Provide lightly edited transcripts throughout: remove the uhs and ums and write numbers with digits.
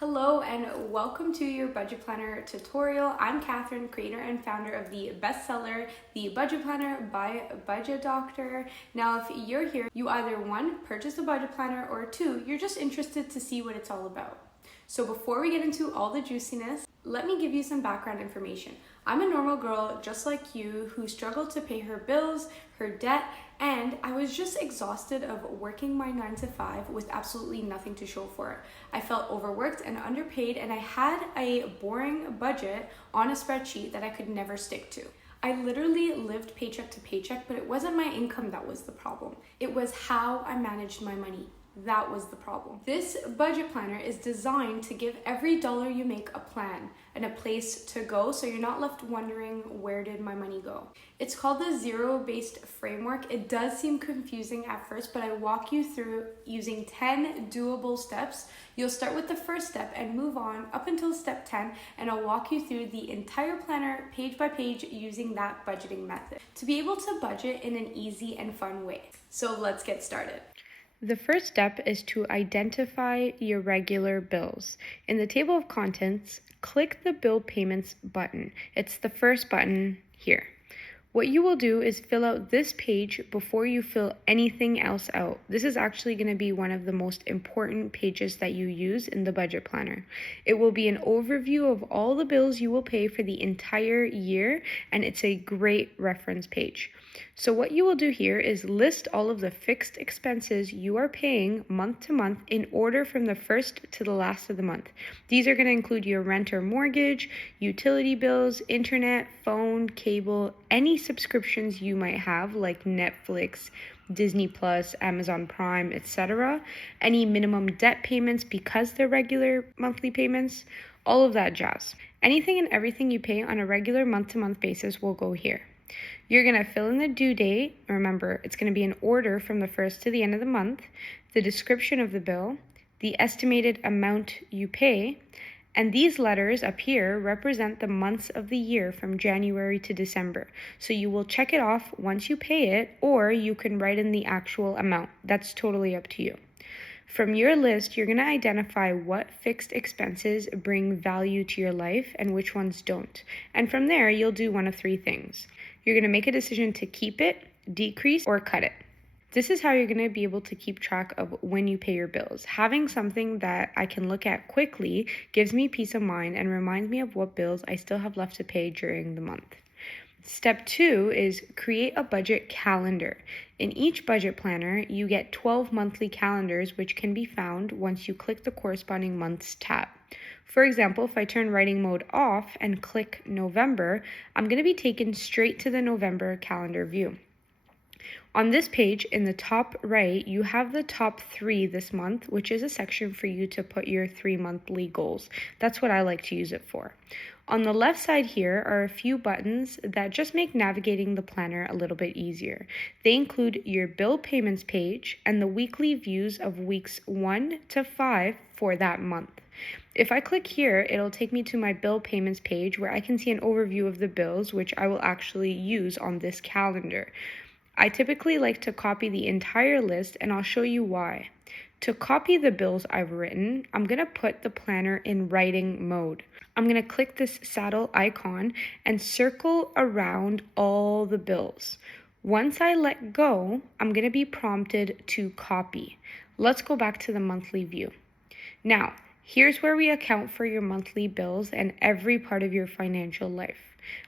Hello and welcome to your budget planner tutorial. I'm Catherine, creator and founder of the bestseller, The Budget Planner by Budget Doctor. Now, if you're here, you either one, purchase a budget planner, or two, you're just interested to see what it's all about. So before we get into all the juiciness, let me give you some background information. I'm a normal girl just like you who struggled to pay her bills, her debt, and I was just exhausted of working my 9 to 5 with absolutely nothing to show for it. I felt overworked and underpaid, and I had a boring budget on a spreadsheet that I could never stick to. I literally lived paycheck to paycheck, but it wasn't my income that was the problem. It was how I managed my money. That was the problem. This budget planner is designed to give every dollar you make a plan and a place to go, so you're not left wondering, where did my money go? It's called the zero-based framework. It does seem confusing at first, but I walk you through using 10 doable steps. You'll start with the first step and move on up until step 10, and I'll walk you through the entire planner page by page using that budgeting method to be able to budget in an easy and fun way. So let's get started. The first step is to identify your regular bills. In the table of contents, click the bill payments button. It's the first button here. What you will do is fill out this page before you fill anything else out. This is actually going to be one of the most important pages that you use in the budget planner. It will be an overview of all the bills you will pay for the entire year, and it's a great reference page. So what you will do here is list all of the fixed expenses you are paying month to month in order from the first to the last of the month. These are going to include your rent or mortgage, utility bills, internet, phone, cable, any subscriptions you might have like Netflix, Disney Plus, Amazon Prime, etc. Any minimum debt payments because they're regular monthly payments, all of that jazz. Anything and everything you pay on a regular month-to-month basis will go here. You're going to fill in the due date. Remember, it's going to be in order from the first to the end of the month, the description of the bill, the estimated amount you pay, and these letters up here represent the months of the year from January to December. So you will check it off once you pay it, or you can write in the actual amount. That's totally up to you. From your list, you're going to identify what fixed expenses bring value to your life and which ones don't. And from there, you'll do one of three things. You're going to make a decision to keep it, decrease, or cut it. This is how you're going to be able to keep track of when you pay your bills. Having something that I can look at quickly gives me peace of mind and reminds me of what bills I still have left to pay during the month. Step 2 is create a budget calendar. In each budget planner, you get 12 monthly calendars, which can be found once you click the corresponding months tab. For example, if I turn writing mode off and click November, I'm going to be taken straight to the November calendar view. On this page, in the top right, you have the top 3 this month, which is a section for you to put your 3 monthly goals. That's what I like to use it for. On the left side here are a few buttons that just make navigating the planner a little bit easier. They include your bill payments page and the weekly views of weeks 1 to 5 for that month. If I click here, it'll take me to my bill payments page where I can see an overview of the bills, which I will actually use on this calendar. I typically like to copy the entire list, and I'll show you why. To copy the bills I've written, I'm going to put the planner in writing mode. I'm going to click this saddle icon and circle around all the bills. Once I let go, I'm going to be prompted to copy. Let's go back to the monthly view. Now, here's where we account for your monthly bills and every part of your financial life.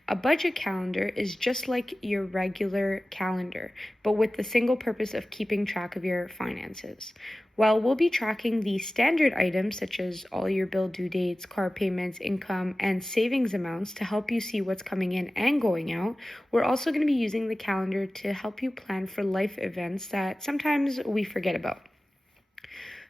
A budget calendar is just like your regular calendar, but with the single purpose of keeping track of your finances. While we'll be tracking the standard items such as all your bill due dates, car payments, income, and savings amounts to help you see what's coming in and going out, we're also going to be using the calendar to help you plan for life events that sometimes we forget about.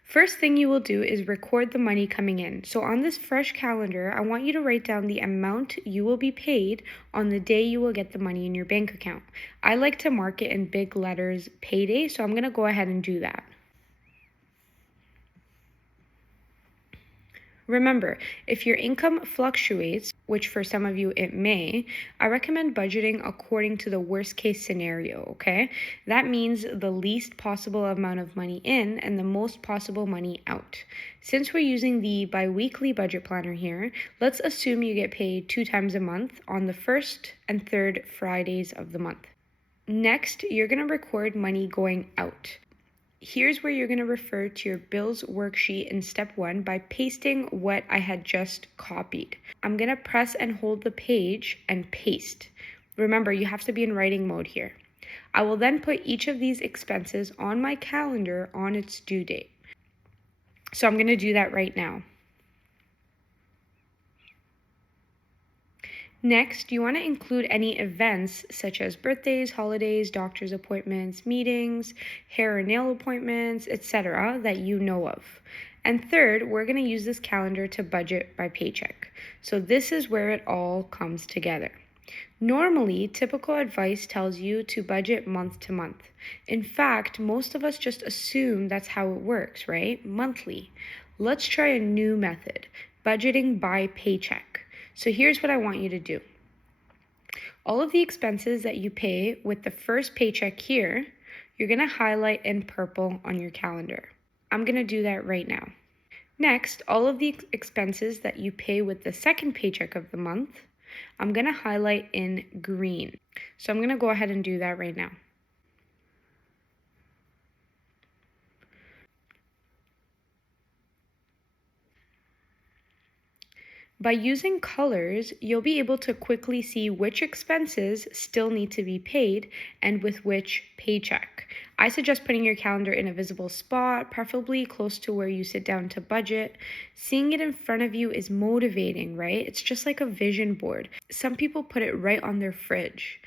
First thing you will do is record the money coming in. So on this fresh calendar, I want you to write down the amount you will be paid on the day you will get the money in your bank account. I like to mark it in big letters payday, so I'm going to go ahead and do that. Remember, if your income fluctuates, which for some of you it may, I recommend budgeting according to the worst case scenario, okay? That means the least possible amount of money in and the most possible money out. Since we're using the bi-weekly budget planner here, let's assume you get paid 2 times a month on the first and third Fridays of the month. Next, you're going to record money going out. Here's where you're going to refer to your bills worksheet in step 1 by pasting what I had just copied. I'm going to press and hold the page and paste. Remember, you have to be in writing mode here. I will then put each of these expenses on my calendar on its due date. So I'm going to do that right now. Next, you want to include any events such as birthdays, holidays, doctor's appointments, meetings, hair or nail appointments, etc. that you know of. And third, we're going to use this calendar to budget by paycheck. So this is where it all comes together. Normally, typical advice tells you to budget month to month. In fact, most of us just assume that's how it works, right? Monthly. Let's try a new method, budgeting by paycheck. So here's what I want you to do. All of the expenses that you pay with the first paycheck here, you're going to highlight in purple on your calendar. I'm going to do that right now. Next, all of the expenses that you pay with the second paycheck of the month, I'm going to highlight in green. So I'm going to go ahead and do that right now. By using colors, you'll be able to quickly see which expenses still need to be paid and with which paycheck. I suggest putting your calendar in a visible spot, preferably close to where you sit down to budget. Seeing it in front of you is motivating, right? It's just like a vision board. Some people put it right on their fridge.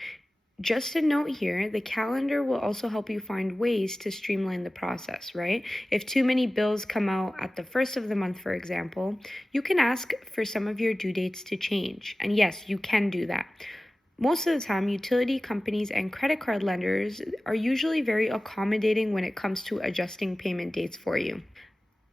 Just a note here, the calendar will also help you find ways to streamline the process, right? If too many bills come out at the first of the month, for example, you can ask for some of your due dates to change. And yes, you can do that. Most of the time, utility companies and credit card lenders are usually very accommodating when it comes to adjusting payment dates for you.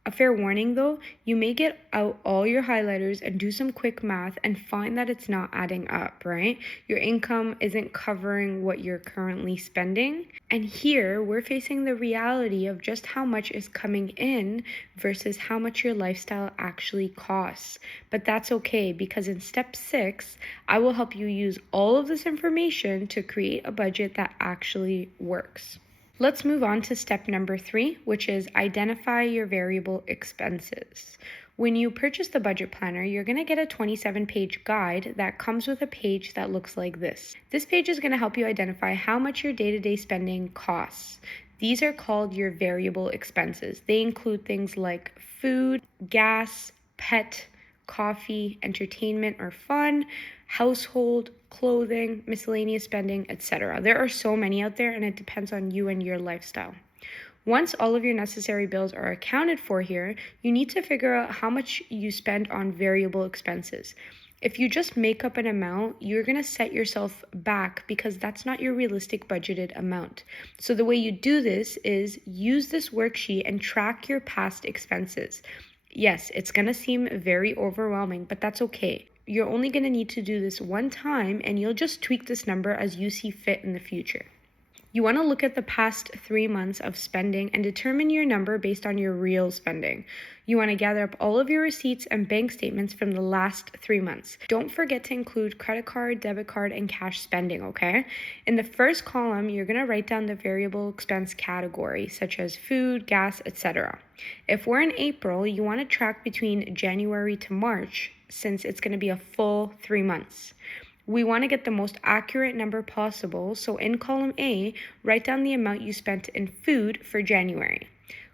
A fair warning though, you may get out all your highlighters and do some quick math and find that it's not adding up, right? Your income isn't covering what you're currently spending. And here we're facing the reality of just how much is coming in versus how much your lifestyle actually costs. But that's okay, because in step 6, I will help you use all of this information to create a budget that actually works. Let's move on to step number 3, which is identify your variable expenses. When you purchase the budget planner, you're going to get a 27-page guide that comes with a page that looks like this. This page is going to help you identify how much your day-to-day spending costs. These are called your variable expenses. They include things like food, gas, pet, coffee, entertainment or fun, household, clothing, miscellaneous spending, etc. There are so many out there, and it depends on you and your lifestyle. Once all of your necessary bills are accounted for here, you need to figure out how much you spend on variable expenses. If you just make up an amount, you're going to set yourself back because that's not your realistic budgeted amount. So the way you do this is use this worksheet and track your past expenses. Yes, it's going to seem very overwhelming, but that's okay. You're only going to need to do this one time, and you'll just tweak this number as you see fit in the future. You want to look at the past 3 months of spending and determine your number based on your real spending. You want to gather up all of your receipts and bank statements from the last 3 months. Don't forget to include credit card, debit card, and cash spending, okay? In the first column, you're going to write down the variable expense category, such as food, gas, etc. If we're in April, you want to track between January to March, since it's going to be a full 3 months. We want to get the most accurate number possible, so in column A, write down the amount you spent in food for January,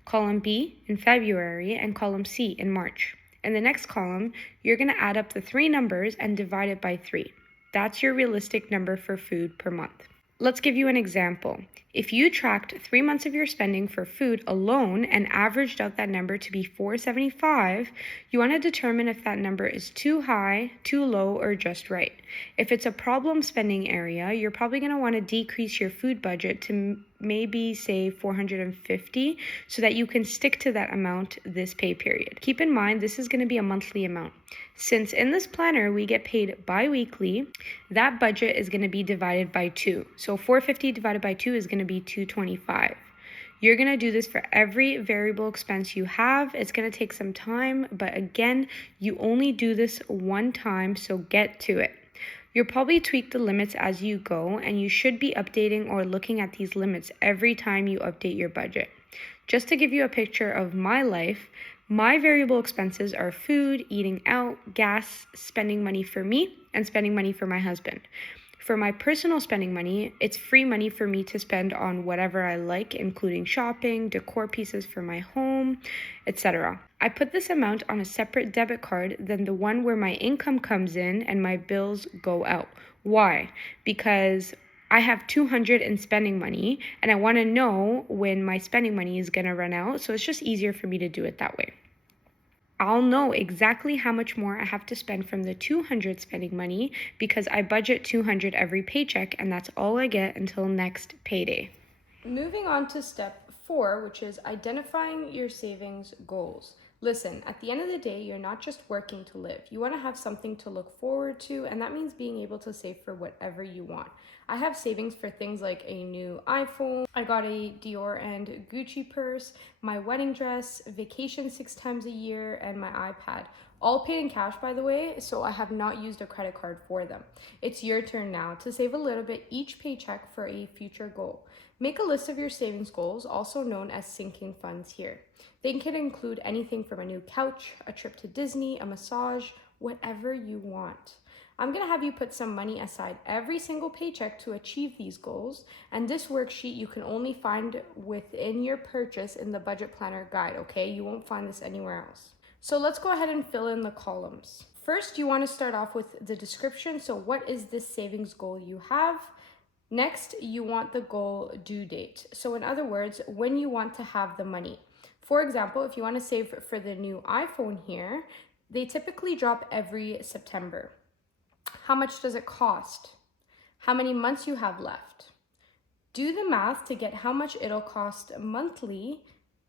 column B in February, and column C in March. In the next column, you're going to add up the 3 numbers and divide it by 3. That's your realistic number for food per month. Let's give you an example. If you tracked 3 months of your spending for food alone and averaged out that number to be $475, you want to determine if that number is too high, too low, or just right. If it's a problem spending area, you're probably going to want to decrease your food budget to maybe say $450 so that you can stick to that amount this pay period. Keep in mind, this is going to be a monthly amount. Since in this planner we get paid bi-weekly, that budget is going to be divided by 2. So $450 divided by 2 is going to be $225. You're going to do this for every variable expense you have. It's going to take some time, but again, you only do this one time, so get to it. You'll probably tweak the limits as you go, and you should be updating or looking at these limits every time you update your budget. Just to give you a picture of my life, my variable expenses are food, eating out, gas, spending money for me, and spending money for my husband. For my personal spending money, it's free money for me to spend on whatever I like, including shopping, decor pieces for my home, etc. I put this amount on a separate debit card than the one where my income comes in and my bills go out. Why? Because I have $200 in spending money and I want to know when my spending money is going to run out, so it's just easier for me to do it that way. I'll know exactly how much more I have to spend from the $200 spending money because I budget $200 every paycheck, and that's all I get until next payday. Moving on to step 4, which is identifying your savings goals. Listen, at the end of the day, you're not just working to live. You want to have something to look forward to, and that means being able to save for whatever you want. I have savings for things like a new iPhone, I got a Dior and Gucci purse, my wedding dress, vacation 6 times a year, and my iPad. All paid in cash, by the way, so I have not used a credit card for them. It's your turn now to save a little bit each paycheck for a future goal. Make a list of your savings goals, also known as sinking funds here. They can include anything from a new couch, a trip to Disney, a massage, whatever you want. I'm going to have you put some money aside every single paycheck to achieve these goals, and this worksheet you can only find within your purchase in the budget planner guide, okay? You won't find this anywhere else. So let's go ahead and fill in the columns. First, you want to start off with the description. So what is this savings goal you have? Next, you want the goal due date. So in other words, when you want to have the money. For example, if you want to save for the new iPhone here, they typically drop every September. How much does it cost? How many months you have left? Do the math to get how much it'll cost monthly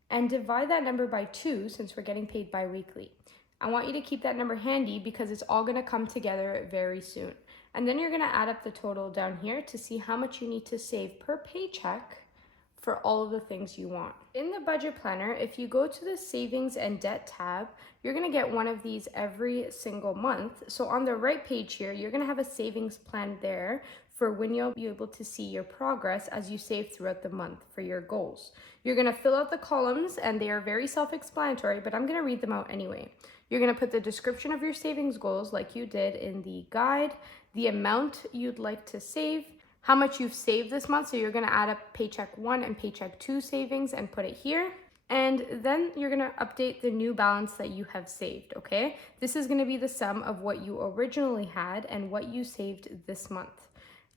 and divide that number by 2 since we're getting paid bi-weekly. I want you to keep that number handy because it's all going to come together very soon. And then you're going to add up the total down here to see how much you need to save per paycheck for all of the things you want. In the budget planner, if you go to the savings and debt tab, you're going to get one of these every single month. So on the right page here, you're going to have a savings plan there for when you'll be able to see your progress as you save throughout the month for your goals. You're going to fill out the columns and they are very self-explanatory, but I'm going to read them out anyway. You're going to put the description of your savings goals like you did in the guide, the amount you'd like to save, how much you've saved this month. So you're going to add up paycheck 1 and paycheck 2 savings and put it here. And then you're going to update the new balance that you have saved, okay? This is going to be the sum of what you originally had and what you saved this month.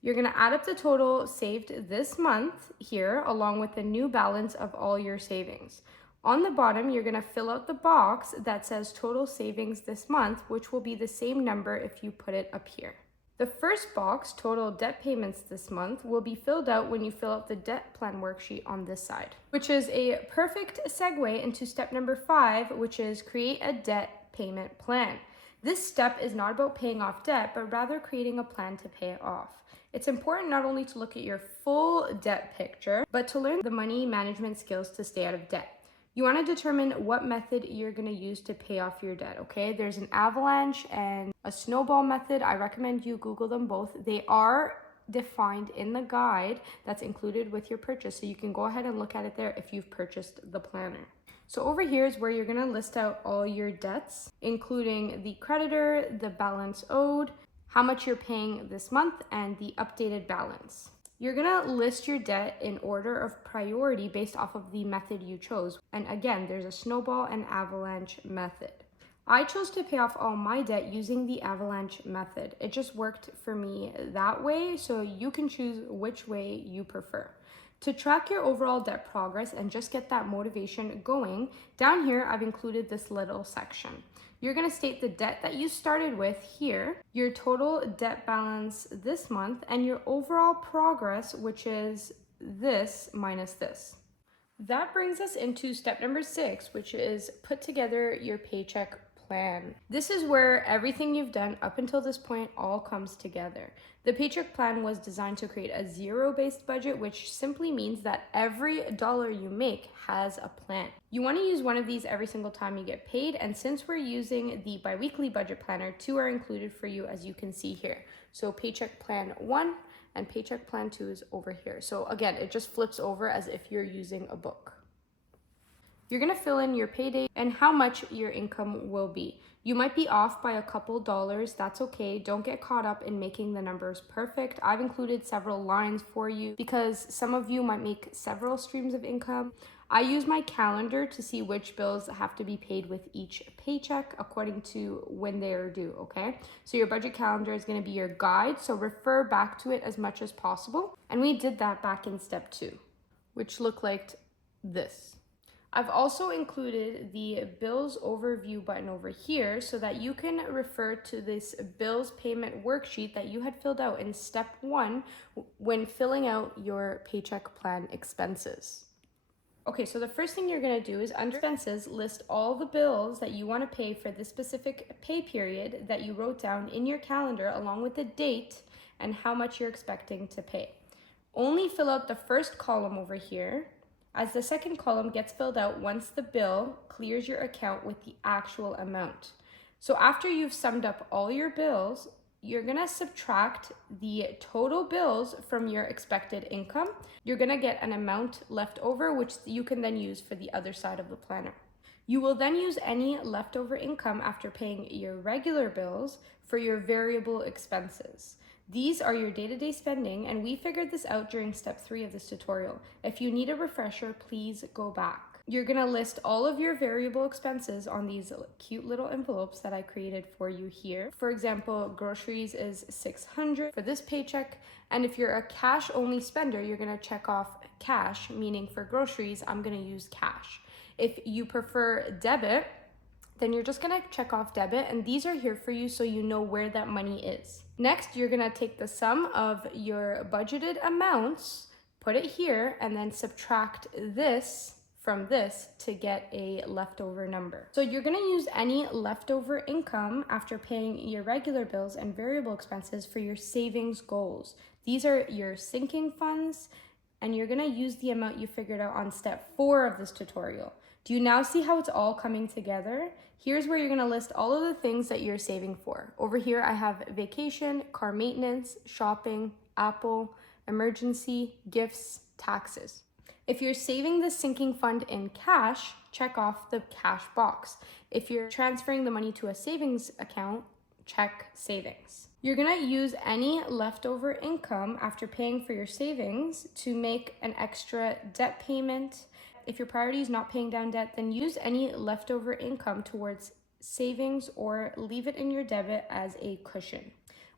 You're going to add up the total saved this month here along with the new balance of all your savings. On the bottom, you're going to fill out the box that says total savings this month, which will be the same number if you put it up here. The first box, total debt payments this month, will be filled out when you fill out the debt plan worksheet on this side, which is a perfect segue into step number 5, which is create a debt payment plan. This step is not about paying off debt, but rather creating a plan to pay it off. It's important not only to look at your full debt picture, but to learn the money management skills to stay out of debt. You want to determine what method you're going to use to pay off your debt, okay? There's an avalanche and a snowball method. I recommend you Google them both. They are defined in the guide that's included with your purchase, so you can go ahead and look at it there if you've purchased the planner. So over here is where you're going to list out all your debts, including the creditor, the balance owed, how much you're paying this month, and the updated balance. You're going to list your debt in order of priority based off of the method you chose. And again, there's a snowball and avalanche method. I chose to pay off all my debt using the avalanche method. It just worked for me that way, so you can choose which way you prefer. To track your overall debt progress and just get that motivation going, down here I've included this little section. You're going to state the debt that you started with here, your total debt balance this month, and your overall progress, which is this minus this. That brings us into step number 6, which is put together your paycheck plan. This is where everything you've done up until this point all comes together. The paycheck plan was designed to create a zero-based budget, which simply means that every dollar you make has a plan. You want to use one of these every single time you get paid, and since we're using the bi-weekly budget planner, 2 are included for you, as you can see here. So paycheck plan 1 and paycheck plan 2 is over here. So again, it just flips over as if you're using a book. You're gonna fill in your payday and how much your income will be. You might be off by a couple dollars, that's okay. Don't get caught up in making the numbers perfect. I've included several lines for you because some of you might make several streams of income. I use my calendar to see which bills have to be paid with each paycheck according to when they are due, okay? So your budget calendar is gonna be your guide, so refer back to it as much as possible. And we did that back in step 2, which looked like this. I've also included the bills overview button over here so that you can refer to this bills payment worksheet that you had filled out in step 1 when filling out your paycheck plan expenses. Okay, so the first thing you're gonna do is under expenses, list all the bills that you wanna pay for this specific pay period that you wrote down in your calendar along with the date and how much you're expecting to pay. Only fill out the first column over here, as the second column gets filled out once the bill clears your account with the actual amount. So after you've summed up all your bills, you're gonna subtract the total bills from your expected income. You're gonna get an amount left over, which you can then use for the other side of the planner. You will then use any leftover income after paying your regular bills for your variable expenses. These are your day-to-day spending, and we figured this out during step 3 of this tutorial. If you need a refresher, please go back. You're gonna list all of your variable expenses on these cute little envelopes that I created for you here. For example, groceries is $600 for this paycheck, and if you're a cash-only spender, you're gonna check off cash, meaning for groceries, I'm gonna use cash. If you prefer debit, then you're just gonna check off debit, and these are here for you so you know where that money is. Next, you're gonna take the sum of your budgeted amounts, put it here, and then subtract this from this to get a leftover number. So you're gonna use any leftover income after paying your regular bills and variable expenses for your savings goals. These are your sinking funds, and you're gonna use the amount you figured out on step 4 of this tutorial. Do you now see how it's all coming together? Here's where you're gonna list all of the things that you're saving for. Over here, I have vacation, car maintenance, shopping, Apple, emergency, gifts, taxes. If you're saving the sinking fund in cash, check off the cash box. If you're transferring the money to a savings account, check savings. You're gonna use any leftover income after paying for your savings to make an extra debt payment. If your priority is not paying down debt, then use any leftover income towards savings or leave it in your debit as a cushion.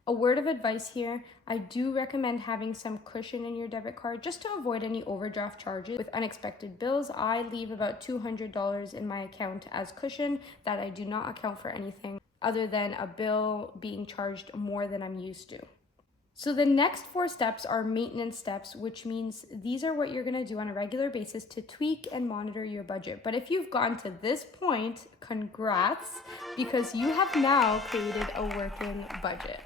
A word of advice here, I do recommend having some cushion in your debit card just to avoid any overdraft charges. With unexpected bills, I leave about $200 in my account as cushion that I do not account for anything other than a bill being charged more than I'm used to. So the next 4 steps are maintenance steps, which means these are what you're gonna do on a regular basis to tweak and monitor your budget. But if you've gotten to this point, congrats, because you have now created a working budget.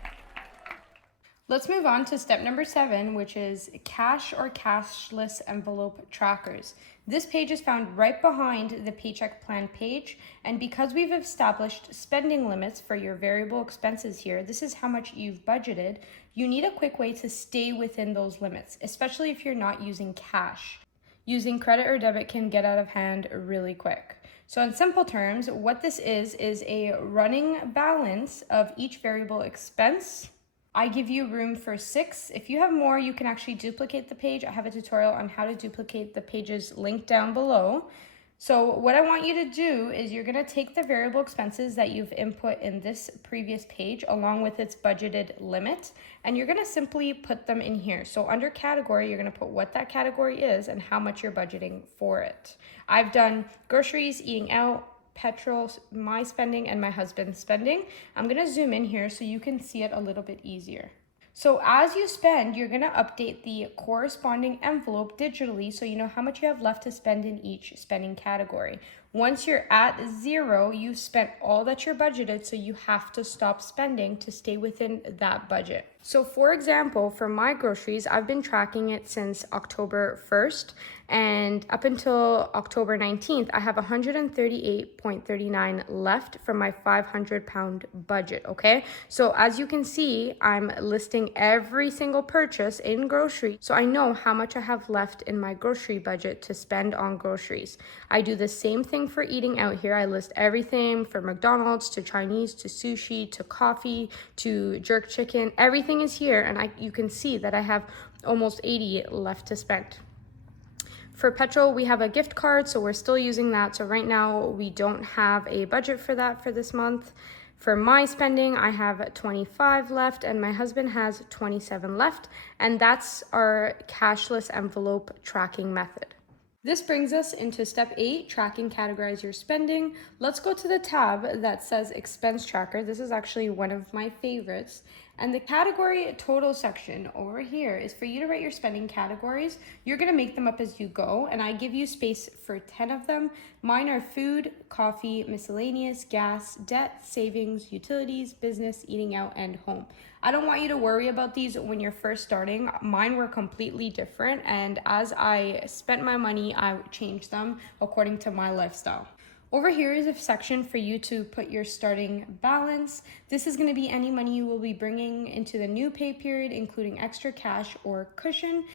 Let's move on to step number 7, which is cash or cashless envelope trackers. This page is found right behind the paycheck plan page, and because we've established spending limits for your variable expenses here, this is how much you've budgeted. You need a quick way to stay within those limits, especially if you're not using cash. Using credit or debit can get out of hand really quick. So in simple terms, what this is a running balance of each variable expense. I give you room for 6. If you have more, you can actually duplicate the page. I have a tutorial on how to duplicate the pages linked down below. So what I want you to do is you're going to take the variable expenses that you've input in this previous page along with its budgeted limit, and you're going to simply put them in here. So under category, you're going to put what that category is and how much you're budgeting for it. I've done groceries, eating out, petrol, my spending, and my husband's spending. I'm going to zoom in here so you can see it a little bit easier. So as you spend, you're going to update the corresponding envelope digitally so you know how much you have left to spend in each spending category. Once you're at 0, you've spent all that you're budgeted, so you have to stop spending to stay within that budget. So for example, for my groceries, I've been tracking it since October 1st, and up until October 19th, I have 138.39 left from my 500-pound budget, okay? So as you can see, I'm listing every single purchase in grocery, so I know how much I have left in my grocery budget to spend on groceries. I do the same thing for eating out here. I list everything from McDonald's to Chinese to sushi to coffee to jerk chicken. Everything is here, and you can see that I have almost 80 left to spend. For petrol, we have a gift card, so we're still using that. So right now we don't have a budget for that for this month. For my spending, I have 25 left and my husband has 27 left, and that's our cashless envelope tracking method. This brings us into step 8, track and categorize your spending. Let's go to the tab that says expense tracker. This is actually one of my favorites. And the category total section over here is for you to write your spending categories. You're gonna make them up as you go, and I give you space for 10 of them. Mine are food, coffee, miscellaneous, gas, debt, savings, utilities, business, eating out, and home. I don't want you to worry about these when you're first starting. Mine were completely different, and as I spent my money, I changed them according to my lifestyle. Over here is a section for you to put your starting balance. This is going to be any money you will be bringing into the new pay period, including extra cash or cushion.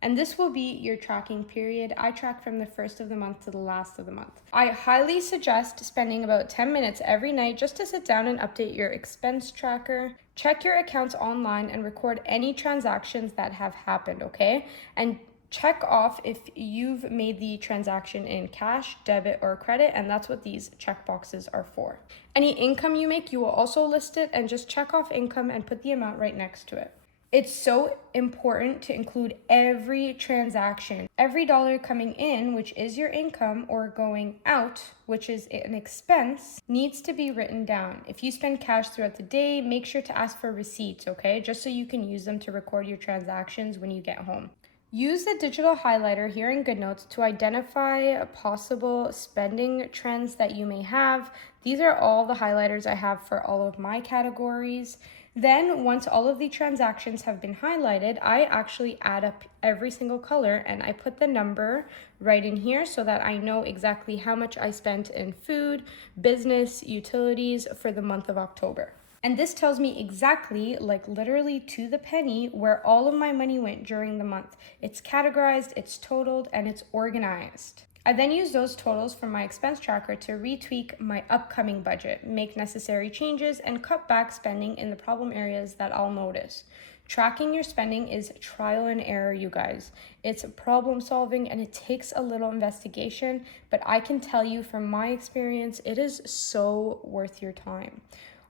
And this will be your tracking period. I track from the first of the month to the last of the month. I highly suggest spending about 10 minutes every night just to sit down and update your expense tracker. Check your accounts online and record any transactions that have happened, okay? And check off if you've made the transaction in cash, debit, or credit, and that's what these check boxes are for. Any income you make, you will also list it, and just check off income and put the amount right next to it. It's so important to include every transaction. Every dollar coming in, which is your income, or going out, which is an expense, needs to be written down. If you spend cash throughout the day, make sure to ask for receipts, okay? Just so you can use them to record your transactions when you get home. Use the digital highlighter here in GoodNotes to identify possible spending trends that you may have. These are all the highlighters I have for all of my categories. Then once all of the transactions have been highlighted, I actually add up every single color and I put the number right in here so that I know exactly how much I spent in food, business, utilities for the month of October. And this tells me exactly, like literally to the penny, where all of my money went during the month. It's categorized, it's totaled, and it's organized. I then use those totals from my expense tracker to retweak my upcoming budget, make necessary changes, and cut back spending in the problem areas that I'll notice. Tracking your spending is trial and error, you guys. It's problem solving and it takes a little investigation, but I can tell you from my experience, it is so worth your time.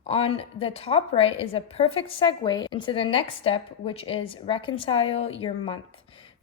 On the top right is a perfect segue into the next step, which is reconcile your month.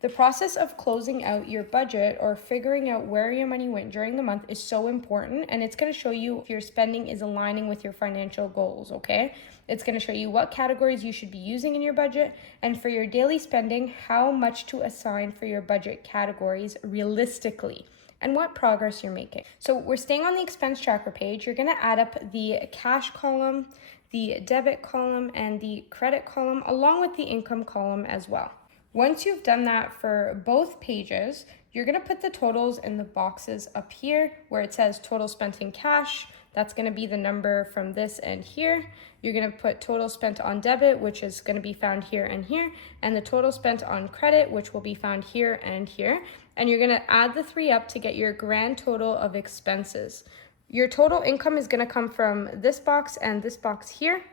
The process of closing out your budget or figuring out where your money went during the month is so important, and it's going to show you if your spending is aligning with your financial goals, okay? It's going to show you what categories you should be using in your budget, and for your daily spending, how much to assign for your budget categories realistically, and what progress you're making. So we're staying on the expense tracker page. You're going to add up the cash column, the debit column, and the credit column, along with the income column as well. Once you've done that for both pages, you're going to put the totals in the boxes up here where it says total spent in cash. That's going to be the number from this and here. You're going to put total spent on debit, which is going to be found here and here, and the total spent on credit, which will be found here and here. And you're going to add the 3 up to get your grand total of expenses. Your total income is going to come from this box and this box here.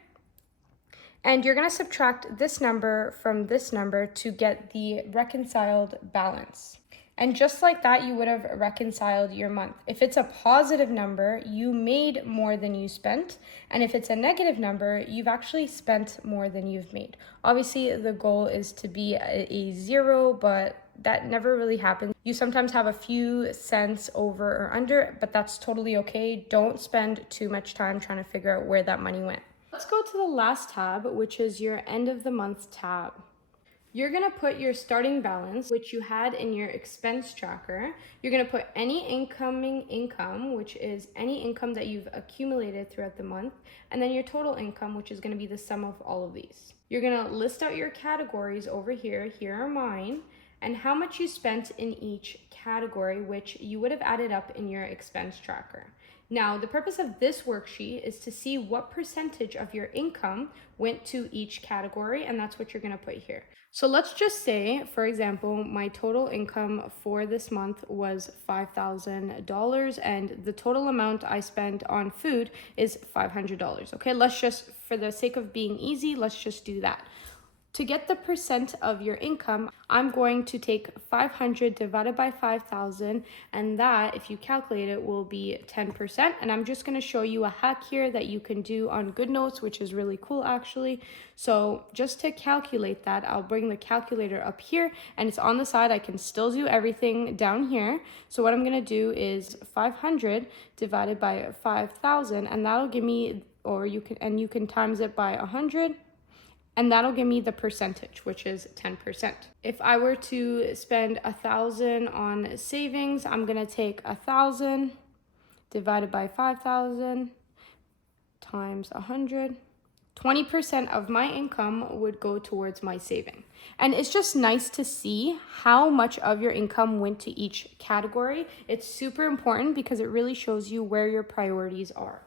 And you're going to subtract this number from this number to get the reconciled balance. And just like that, you would have reconciled your month. If it's a positive number, you made more than you spent. And if it's a negative number, you've actually spent more than you've made. Obviously, the goal is to be a zero, but that never really happens. You sometimes have a few cents over or under, but that's totally okay. Don't spend too much time trying to figure out where that money went. Let's go to the last tab, which is your end of the month tab. You're gonna put your starting balance, which you had in your expense tracker. You're gonna put any incoming income, which is any income that you've accumulated throughout the month, and then your total income, which is gonna be the sum of all of these. You're gonna list out your categories over here. Here are mine, and how much you spent in each category, which you would have added up in your expense tracker. Now, the purpose of this worksheet is to see what percentage of your income went to each category, and that's what you're gonna put here. So let's just say, for example, my total income for this month was $5,000, and the total amount I spent on food is $500, okay? Let's just, for the sake of being easy, let's just do that. To get the percent of your income, I'm going to take 500 divided by 5,000, and that, if you calculate it, will be 10%. And I'm just going to show you a hack here that you can do on GoodNotes, which is really cool actually. So just to calculate that, I'll bring the calculator up here, and it's on the side. I can still do everything down here. So what I'm going to do is 500 divided by 5,000, and that'll give me, or you can times it by 100. And that'll give me the percentage, which is 10%. If I were to spend 1,000 on savings, I'm gonna take 1,000 divided by 5,000 times 100. 20% of my income would go towards my saving. And it's just nice to see how much of your income went to each category. It's super important because it really shows you where your priorities are.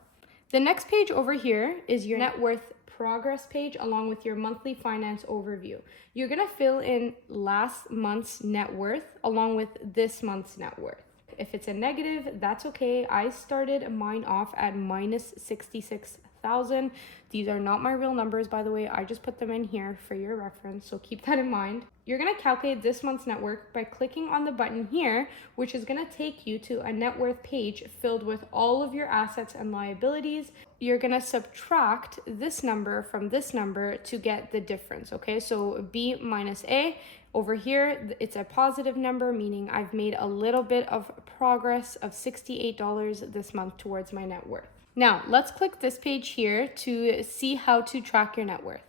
The next page over here is your net worth progress page along with your monthly finance overview. You're gonna fill in last month's net worth along with this month's net worth. If it's a negative, that's okay. I started mine off at minus 66,000. These are not my real numbers, by the way. I just put them in here for your reference, so keep that in mind. You're gonna calculate this month's net worth by clicking on the button here, which is gonna take you to a net worth page filled with all of your assets and liabilities. You're gonna subtract this number from this number to get the difference, okay? So B minus A. Over here, it's a positive number, meaning I've made a little bit of progress of $68 this month towards my net worth. Now, let's click this page here to see how to track your net worth.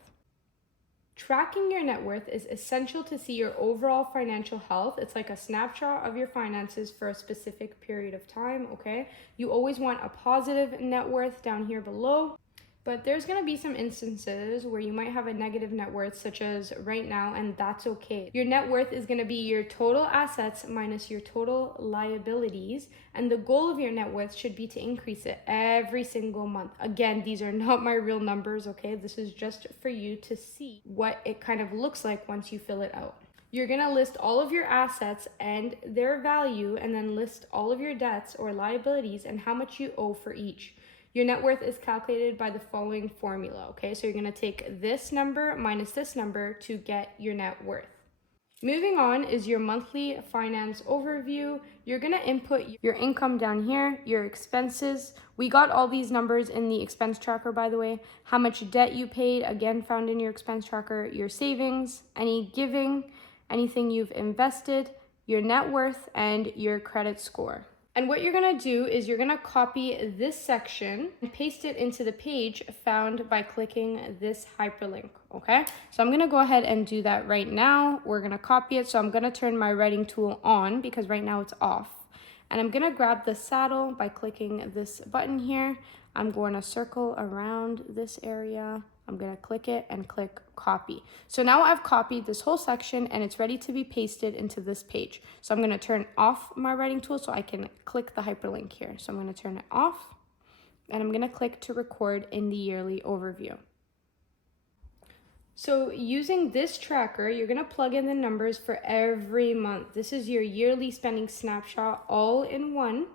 Tracking your net worth is essential to see your overall financial health. It's like a snapshot of your finances for a specific period of time, okay? You always want a positive net worth down here below. But there's gonna be some instances where you might have a negative net worth, such as right now, and that's okay. Your net worth is gonna be your total assets minus your total liabilities, and the goal of your net worth should be to increase it every single month. Again, these are not my real numbers, okay? This is just for you to see what it kind of looks like once you fill it out. You're gonna list all of your assets and their value, and then list all of your debts or liabilities and how much you owe for each. Your net worth is calculated by the following formula, okay? So you're gonna take this number minus this number to get your net worth. Moving on is your monthly finance overview. You're gonna input your income down here, your expenses. We got all these numbers in the expense tracker, by the way. How much debt you paid, again, found in your expense tracker, your savings, any giving, anything you've invested, your net worth, and your credit score. And what you're gonna do is you're gonna copy this section and paste it into the page found by clicking this hyperlink, okay? So I'm gonna go ahead and do that right now. We're gonna copy it. So I'm gonna turn my writing tool on because right now it's off. And I'm gonna grab the saddle by clicking this button here. I'm going to circle around this area. I'm gonna click it and click copy. So now I've copied this whole section and it's ready to be pasted into this page. So I'm gonna turn off my writing tool so I can click the hyperlink here. So I'm gonna turn it off and I'm gonna click to record in the yearly overview. So using this tracker, you're gonna plug in the numbers for every month. This is your yearly spending snapshot all in one.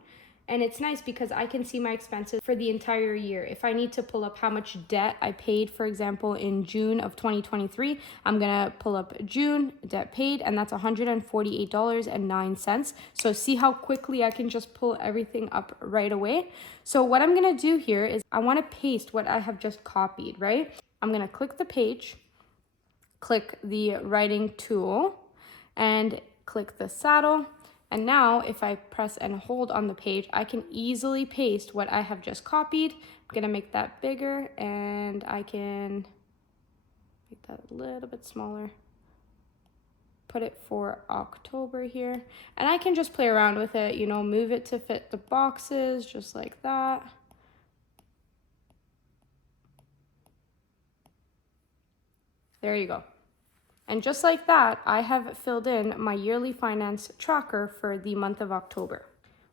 And it's nice because I can see my expenses for the entire year. If I need to pull up how much debt I paid, for example, in June of 2023, I'm gonna pull up June debt paid, and that's $148.09. So see how quickly I can just pull everything up right away. So what I'm gonna do here is I wanna paste what I have just copied, right? I'm gonna click the page, click the writing tool, and click the saddle. And now if I press and hold on the page, I can easily paste what I have just copied. I'm gonna make that bigger, and I can make that a little bit smaller. Put it for October here. And I can just play around with it, you know, move it to fit the boxes just like that. There you go. And just like that, I have filled in my yearly finance tracker for the month of October.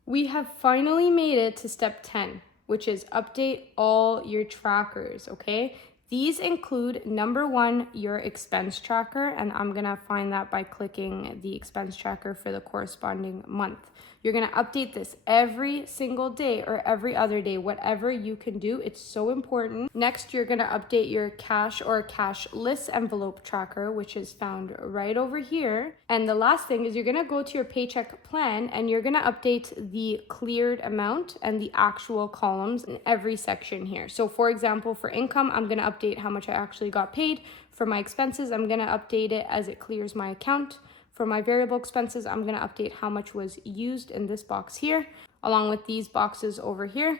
We have finally made it to step 10, which is update all your trackers, okay? These include number 1, your expense tracker, and I'm gonna find that by clicking the expense tracker for the corresponding month. You're gonna update this every single day or every other day, whatever you can do. It's so important. Next, you're gonna update your cash or cashless envelope tracker, which is found right over here. And the last thing is you're gonna go to your paycheck plan and you're gonna update the cleared amount and the actual columns in every section here. So for example, for income, I'm gonna update how much I actually got paid. For my expenses, I'm gonna update it as it clears my account. For my variable expenses, I'm gonna update how much was used in this box here, along with these boxes over here.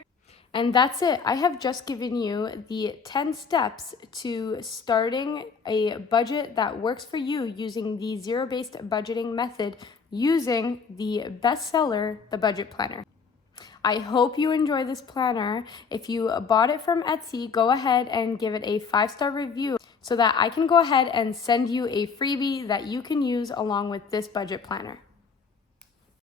And that's it. I have just given you the 10 steps to starting a budget that works for you using the zero-based budgeting method using the bestseller, the Budget Planner. I hope you enjoy this planner. If you bought it from Etsy, go ahead and give it a 5-star review so that I can go ahead and send you a freebie that you can use along with this budget planner.